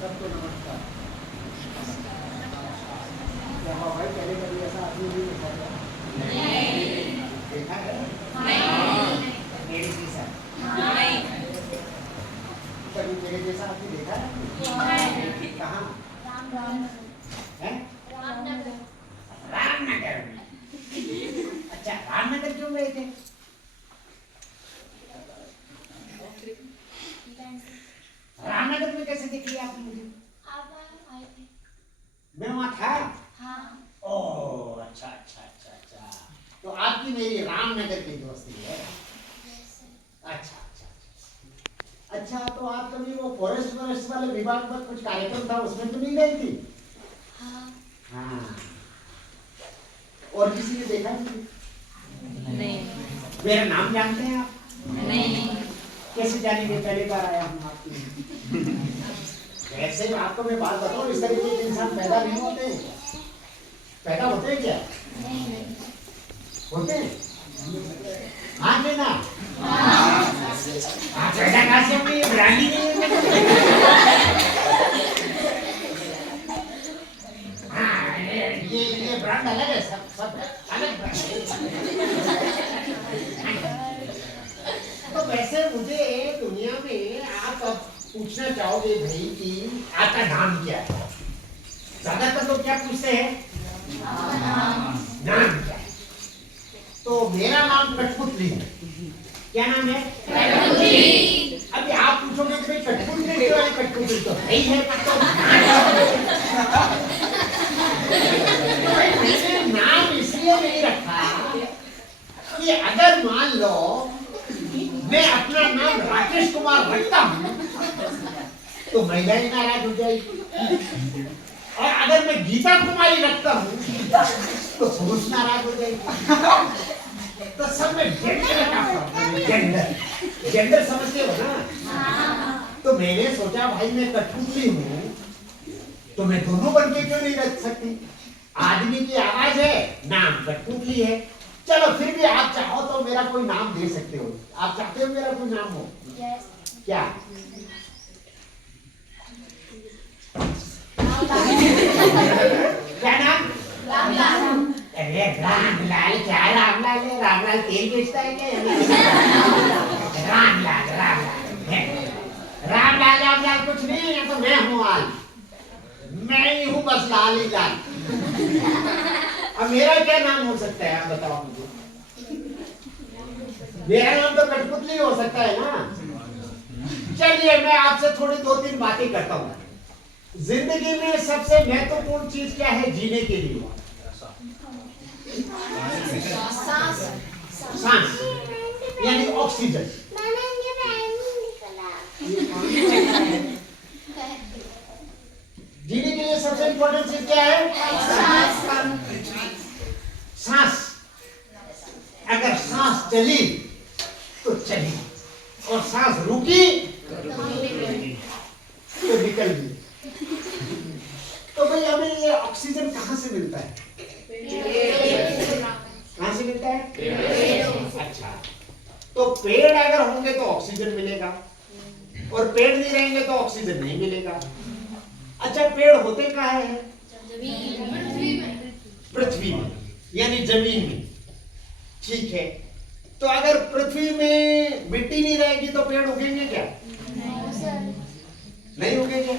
सबको नमस्कार। क्या भाई पहले कभी ऐसा आदमी नहीं देखा था? नहीं। देखा है? नहीं। मेरे जैसा? नहीं। कभी मेरे जैसा आदमी देखा है? नहीं। कहाँ? हैं? रामनगर में। अच्छा, रामनगर क्यों गए थे? रामनगर में कैसे देखी आपने मुझे? आप आए थे। मैं वहाँ था? हाँ। ओह, अच्छा अच्छा अच्छा अच्छा। तो आपकी मेरी रामनगर की दोस्ती है? अच्छा अच्छा अच्छा। अच्छा, तो आप कभी वो फॉरेस्ट वाले विभाग में कुछ कार्यक्रम था उसमें तो नहीं गई थी? हाँ। हाँ। और किसी ने देखा नहीं? नहीं। मेरा नाम जानते हैं आप? नहीं। कैसे जानेंगे? पहली बार आया हूँ आपकी। वैसे आपको मैं बात बताऊँ, इस तरीके के इंसान पैदा नहीं होते। पैदा होते हैं क्या? नहीं। होते हैं? हाँ कि ना? हाँ, पैदा कहाँ से होंगे? ये ब्रांडी नहीं है। हाँ, ये ब्रांड अलग है, सब अलग ब्रांड है। तो वैसे मुझे दुनिया में आप अब पूछना चाहोगे भाई कि आपका नाम क्या है? ज्यादातर लोग क्या पूछते हैं? नाम क्या है? तो मेरा नाम कठपुतली है। क्या नाम है? कठपुतली। अभी आप पूछोगे कि भाई कठपुतली क्यों है? कठपुतली तो है ही है। तो मैंने नाम इसलिए नहीं रखा कि अगर मान लो मैं अपना नाम राकेश कुमार रखता हूँ तो महिलाएं नाराज हो जाएगी, और अगर मैं गीता कुमारी रखता हूँ तो पुरुष नाराज हो जाएगी। तो सब में जेंडर का जेंडर जेंडर समझते हो ना? तो मैंने सोचा भाई मैं कठपुतली हूँ तो मैं दोनों बन के क्यों नहीं रख सकती? आदमी की आवाज है, नाम कठपुतली है। चलो फिर भी आप चाहो तो मेरा कोई नाम दे सकते हो। आप चाहते हो मेरा कोई नाम हो? Yes. क्या? क्या नाम? रामलाल। अरे रामलाल, क्या रामलाल है? रामलाल तेल बेचता है क्या? रामलाल रामलाल रामलाल कुछ नहीं है। तो मैं हूँ लाल, मैं ही हूँ बस लाल ही लाल। अब मेरा क्या नाम हो सकता है? आप बताओ मुझे। मेरा नाम तो कठपुतली हो सकता है ना? चलिए मैं आपसे थोड़ी दो तीन बातें करता हूँ। जिंदगी में सबसे महत्वपूर्ण चीज क्या है जीने के लिए? सांस, यानी ऑक्सीजन। जीने के लिए सबसे इंपॉर्टेंट चीज क्या है? सांस। अगर सांस चली तो चली, और सांस रुकी तो निकल गई। तो भाई हमें ये ऑक्सीजन कहाँ से मिलता है? कहाँ से मिलता है? अच्छा, तो पेड़ अगर होंगे तो ऑक्सीजन मिलेगा, और पेड़ नहीं रहेंगे तो ऑक्सीजन नहीं मिलेगा। अच्छा, पेड़ होते कहाँ है? पृथ्वी में, यानी जमीन में। ठीक है, तो अगर पृथ्वी में मिट्टी नहीं रहेगी तो पेड़ उगेंगे क्या? नहीं उगेंगे।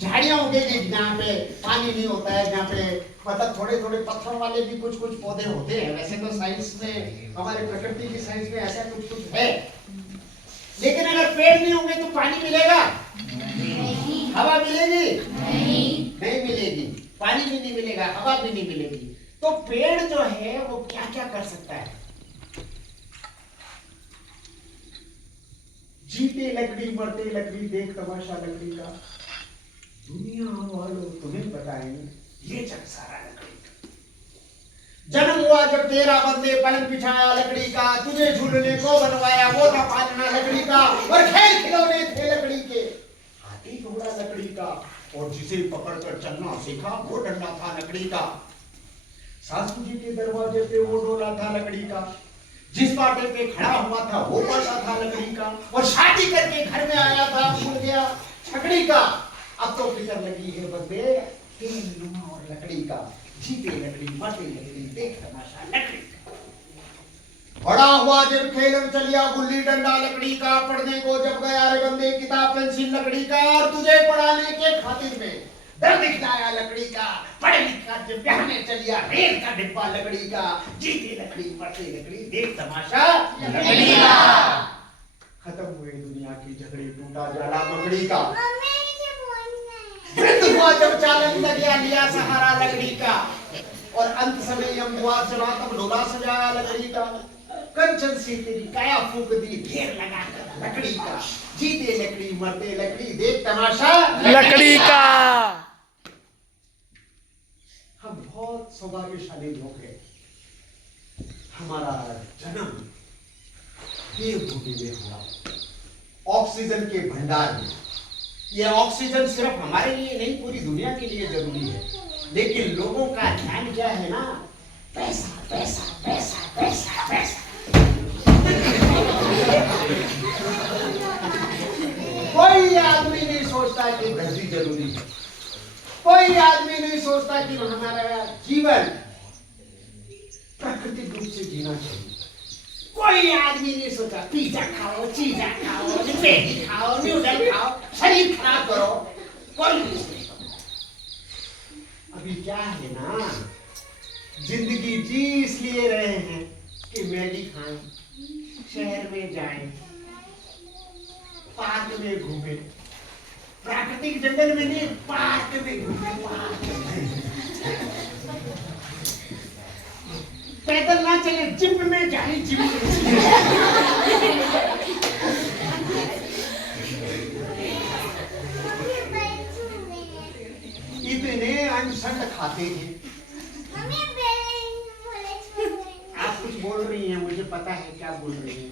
झाड़ियां उगेंगी जहाँ पे पानी नहीं होता है, जहाँ पे मतलब थोड़े थोड़े पत्थर वाले भी कुछ कुछ पौधे होते हैं। वैसे तो साइंस में, हमारे प्रकृति की साइंस में ऐसा कुछ कुछ है। लेकिन अगर पेड़ नहीं होंगे तो पानी मिलेगा? नहीं। हवा मिलेगी? नहीं मिलेगी। पानी भी नहीं मिलेगा, हवा भी नहीं मिलेगी। तो पेड़ जो है वो क्या क्या कर सकता है? जीते लकड़ी, मरते लकड़ी, देख तमाशा लकड़ी का। दुनिया वालों तुम्हें बताएंगे ये जग सारा लकड़ी का। जन्म हुआ जब तेरा बंदे, पलंग बिछाया लकड़ी का, तुझे झूलने को बनवाया वो था पालना लकड़ी का, और खेल खिलौने थे लकड़ी के, हाथी घोड़ा लकड़ी का, और जिसे पकड़कर चलना सीखा वो डंडा था लकड़ी का। सासू जी के दरवाजे पे वो डोला था लकड़ी का, जिस पाटे पे खड़ा हुआ था वो पाटा था लकड़ी का, और शादी करके घर में आया था भूल गया छकड़ी का। अब तो फिक्र लगी है बंदे तेल लूण और लकड़ी का, जीते लकड़ी मरते लकड़ी, देख तमाशा लकड़ी का। बड़ा हुआ जब खेलन चलिया गुल्ली डंडा लकड़ी का, पढ़ने को जब गया रे बंदे किताब पेंसिल लकड़ी का, और तुझे पढ़ाने के खातिर में डर दिखलाया लकड़ी का, पढ़े लिखा जब पहने चलिया रेल का डिब्बा लकड़ी का, जीते लकड़ी मरते लकड़ी, देख तमाशा लकड़ी का। खत्म हुए दुनिया की झगड़े, टूटा जाला मकड़ी का, वृद्ध हुआ जब चालन लगिया लिया सहारा लकड़ी का, और अंत समय यमद्वार चला तब डोला सजाया लकड़ी का, कंचन से तेरी काया फूंक दी ढेर लगा कर लकड़ी का, जीते लकड़ी मरते लकड़ी, देख तमाशा लकड़ी का। हम बहुत सौभाग्यशाली लोग हैं, हमारा जन्म देवभूमि में हुआ, ऑक्सीजन के भंडार में। यह ऑक्सीजन सिर्फ हमारे लिए नहीं पूरी दुनिया के लिए जरूरी है, लेकिन लोगों का ध्यान क्या है ना, पैसा पैसा पैसा पैसा पैसा। कोई आदमी नहीं सोचता कि धरती जरूरी है, कोई आदमी नहीं सोचता कि हमारा जीवन प्राकृतिक रूप से जीना चाहिए। कोई आदमी नहीं सोचा पिज्जा खाओ, चीजा खाओ, मैगी खाओ, नूडल खाओ, शरीर खराब करो, कोई नहीं सोचता। अभी क्या है ना, जिंदगी जी इसलिए रहे हैं कि मैगी खाएं, शहर में जाएं, पार्क में घूमें, प्राकृतिक जंगल में नहीं, पार्क में घूमें, पार्क में पैदल ना चले, जिम में जाए, जिम में इतने अनशन खाते थे। आप कुछ बोल रही हैं, मुझे पता है क्या बोल रही हैं,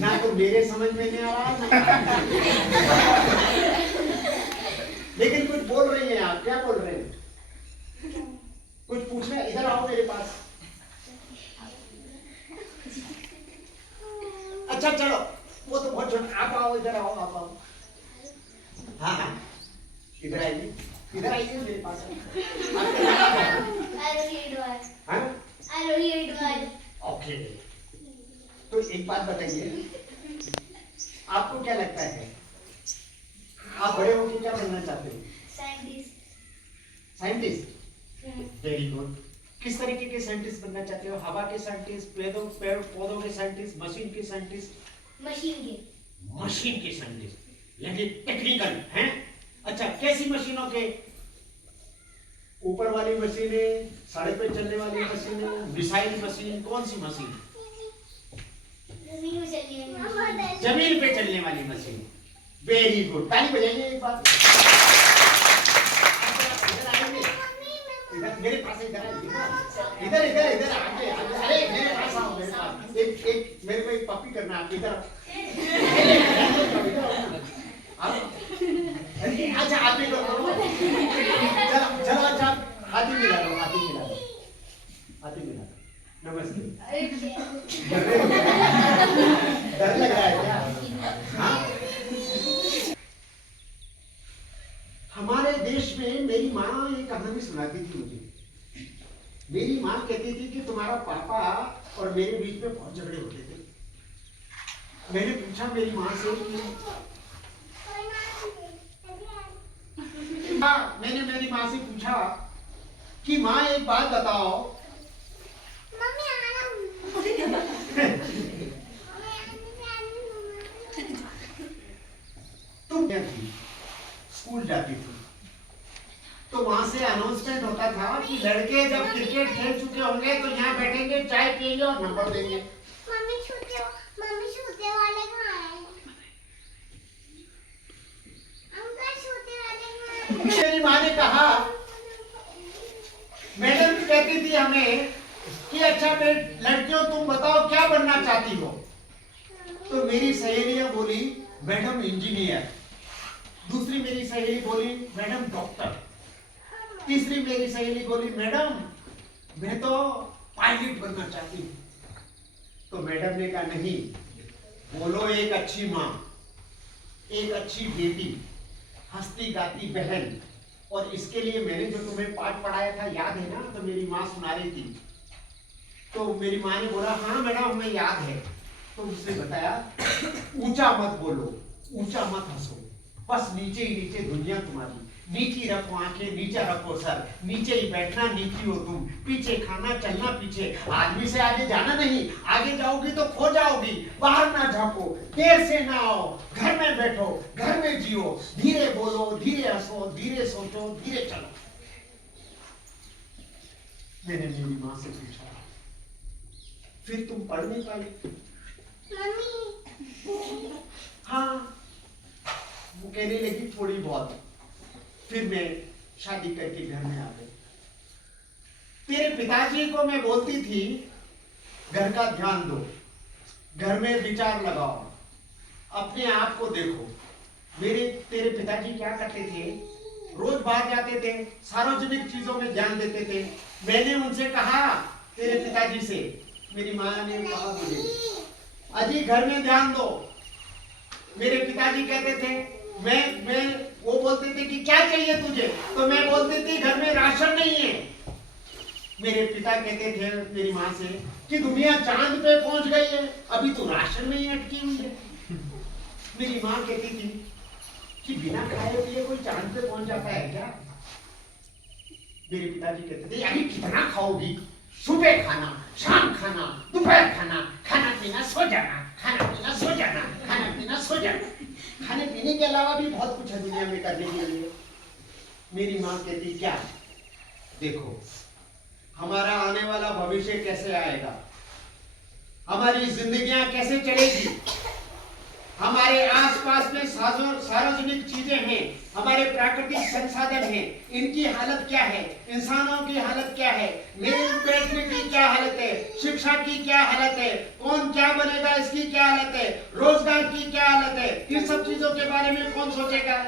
ना तो मेरे समझ में नहीं आ रहा, लेकिन कुछ बोल रही हैं आप, क्या बोल रहे हैं? कुछ पूछना, इधर आओ मेरे पास। अच्छा चलो, वो तो बहुत छोटा, आप आओ, इधर आओ, आप आओ। हाँ हाँ, इधर आइए, इधर आइए मेरे पास। ओके, तो एक बात बताइए, आपको क्या लगता है, आप बड़े होकर क्या बनना चाहते हो? साइंटिस्ट। Very good. किस तरीके के साइंटिस्ट बनना चाहते हो? हवा के साइंटिस्ट, पेड़ पौधों के साइंटिस्ट, मशीन के साइंटिस्ट? मशीन के साइंटिस्ट, यानी टेक्निकल हैं। अच्छा, कैसी मशीनों के? ऊपर वाली मशीनें, सड़क पे चलने वाली मशीनें, मिसाइल मशीन, कौन सी मशीन? जमीन पे चलने वाली मशीन। वेरी गुड, ताली बजाइए एक बार। मेरे पास इधर इधर इधर इधर आगे, अरे मेरे पास आओ, मेरे पास एक मेरे को एक पप्पी करना है, इधर अच्छा आप भी करो, चलो चलो, अच्छा हाथी मिला लो, हाथी मिला लो, हाथी मिला लो। नमस्ते। डर लग रहा है क्या? हाँ? हमारे देश में मेरी माँ एक कहानी सुनाती थी मुझे। मेरी माँ कहती थी कि तुम्हारा पापा और मेरे बीच में बहुत झगड़े होते थे। मैंने पूछा मेरी माँ से मैंने मेरी माँ से पूछा कि माँ एक बात बताओ, तुम क्या थी, स्कूल जाती थी तो वहां से अनाउंसमेंट होता था कि लड़के जब क्रिकेट खेल चुके होंगे तो यहाँ बैठेंगे, चाय पिएंगे और नंबर देंगे। मम्मी छूते वाले कहाँ हैं? अंकल छूते वाले कहाँ हैं? मेरी माँ ने कहा, मैडम कहती थी हमें कि अच्छा लड़कियों तुम बताओ क्या बनना चाहती हो? तो मेरी सहेलियां बोली मैडम इंजीनियर, दूसरी मेरी सहेली बोली मैडम डॉक्टर, तीसरी मेरी सहेली बोली मैडम मैं तो पायलट बनना चाहती हूँ। तो मैडम ने कहा नहीं, बोलो एक अच्छी माँ, एक अच्छी बेटी, हंसती गाती बहन। और इसके लिए मैंने जो तुम्हें पाठ पढ़ाया था याद है ना? तो मेरी माँ सुना रही थी, तो मेरी माँ ने बोला हाँ मैडम हमें याद है। तो उसने बताया ऊंचा मत बोलो, ऊंचा मत हंसो, बस नीचे ही नीचे दुनिया तुम्हारी, नीची रखो आंखें, नीचे रखो सर, नीचे ही बैठना, नीची हो तुम, पीछे खाना, चलना पीछे, आदमी से आगे जाना नहीं, आगे जाओगी तो खो जाओगी, बाहर ना झांको, देर से ना आओ, घर में बैठो, घर में जियो, धीरे बोलो, धीरे हंसो, धीरे सोचो, धीरे चलो। मैंने मेरी माँ से पूछा फिर तुम पढ़ नहीं पाई? मम्मी हाँ, वो कहने लगी थोड़ी बहुत। फिर मैं शादी करके घर में आ गई। तेरे पिताजी को मैं बोलती थी घर का ध्यान दो, घर में विचार लगाओ, अपने आप को देखो। तेरे पिताजी क्या करते थे? रोज बाहर जाते थे, सार्वजनिक चीजों में ध्यान देते थे। मैंने उनसे कहा तेरे पिताजी से, मेरी माँ ने कहा मुझे अजी घर में ध्यान दो। मेरे पिताजी कहते थे मैं वो बोलते थे कि क्या चाहिए तुझे, तो मैं बोलती थी घर में राशन नहीं है। मेरे पिता कहते थे मेरी माँ से कि दुनिया चांद पे पहुंच गई है, अभी तो राशन में ही अटकी हुई है। मेरी माँ कहती थी कि बिना खाए पिए कोई चांद पे पहुंच जाता है क्या? मेरे पिताजी कहते थे अभी कितना खाओगी, सुबह खाना, शाम खाना, दोपहर खाना, खाना पीना सो जाना, खाना पीना सो जाना, खाना पीना सो जाना। खाने पीने के अलावा भी बहुत कुछ है दुनिया में करने के लिए। मेरी माँ कहती क्या, देखो हमारा आने वाला भविष्य कैसे आएगा, हमारी जिंदगियां कैसे चलेगी, हमारे आसपास में सार्वजनिक चीजें हैं, हमारे प्राकृतिक संसाधन हैं, इनकी हालत क्या है, इंसानों की हालत क्या है, मेरे बैठने की क्या हालत है, शिक्षा की क्या हालत है, कौन क्या बनेगा इसकी क्या हालत है, रोजगार की क्या हालत है, इन सब चीजों के बारे में कौन सोचेगा?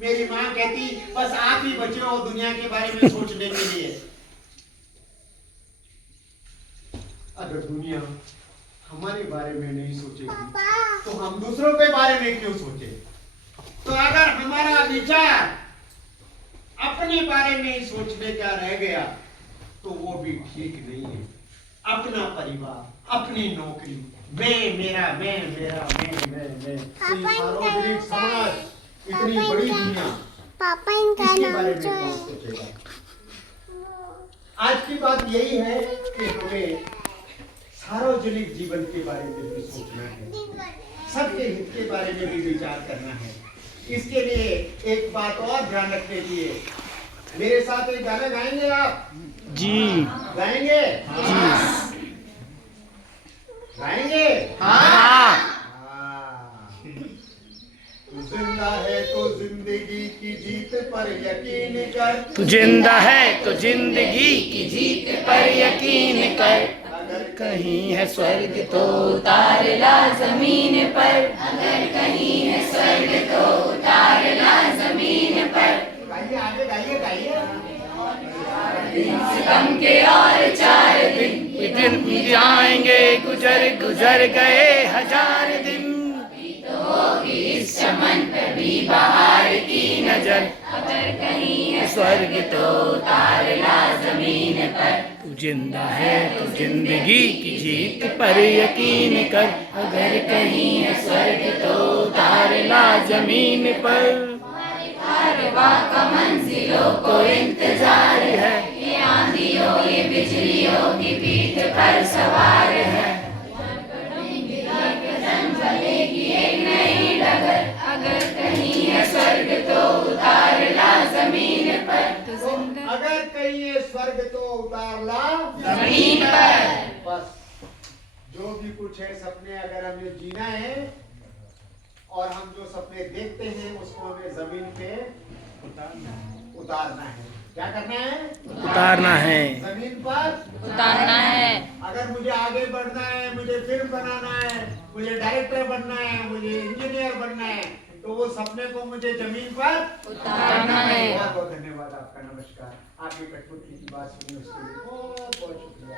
मेरी माँ कहती बस आप ही बचे हो दुनिया के बारे में सोचने के लिए। अगर दुनिया हमारे बारे में नहीं सोचेगी तो हम दूसरों के बारे में क्यों सोचे? तो अगर हमारा विचार अपने बारे में ही सोचने का रह गया तो वो भी ठीक नहीं है। अपना परिवार, अपनी नौकरी, मैं मेरा, सार्वजनिक समाज, इतनी बड़ी दुनिया, पापा इनका इसके नाम बारे में जो कौन है सोचेगा? आज की बात यही है कि हमें सार्वजनिक जीवन के बारे में भी सोचना है, सबके हित के बारे में भी विचार करना है। इसके लिए एक बात और ध्यान रखने की है, मेरे साथ एक गाना गाएंगे आप? जी गाएंगे? जी गाएंगे? हाँ। तू जिंदा है तो जिंदगी की जीत पर यकीन कर, तू जिंदा है तो जिंदगी की जीत पर यकीन कर, अगर कहीं है स्वर्ग तो उतार ला जमीन पर, अगर कहीं है स्वर्ग तो उतार ला जमीन पर। गाइए, आगे गाइए, गाइए। सितम के और 4 दिन बीत जाएंगे, गुजर गए 1000 दिन। तो होगी इस चमन पर भी बहार की नजर, अगर कहीं है स्वर्ग तो उतार ला जमीन पर। तू जिंदा है तो जिंदगी की जीत पर यकीन कर, अगर कहीं है स्वर्ग तो उतार ला जमीन पर। कारवा का मंजिलों को इंतजार है, ये आंधियों ये बिजलियों की पीठ पर सवार है। चलेगी एक नई डगर, अगर कहीं है स्वर्ग तो उतार ला जमीन पर। अगर कहीं ये स्वर्ग तो उतार ला जमीन पर। बस जो भी कुछ है सपने अगर हमें जीना है और हम जो सपने देखते हैं उसको हमें जमीन पे उतारना है। क्या करना है? उतारना है, जमीन पर उतारना है। अगर मुझे आगे बढ़ना है, मुझे फिल्म बनाना है, मुझे डायरेक्टर बनना है, मुझे इंजीनियर बनना है, तो वो सपने को मुझे जमीन पर उतारना है। बहुत बहुत धन्यवाद आपका। नमस्कार। आपकी कठपुतली की बात सुनी उसके लिए बहुत बहुत शुक्रिया।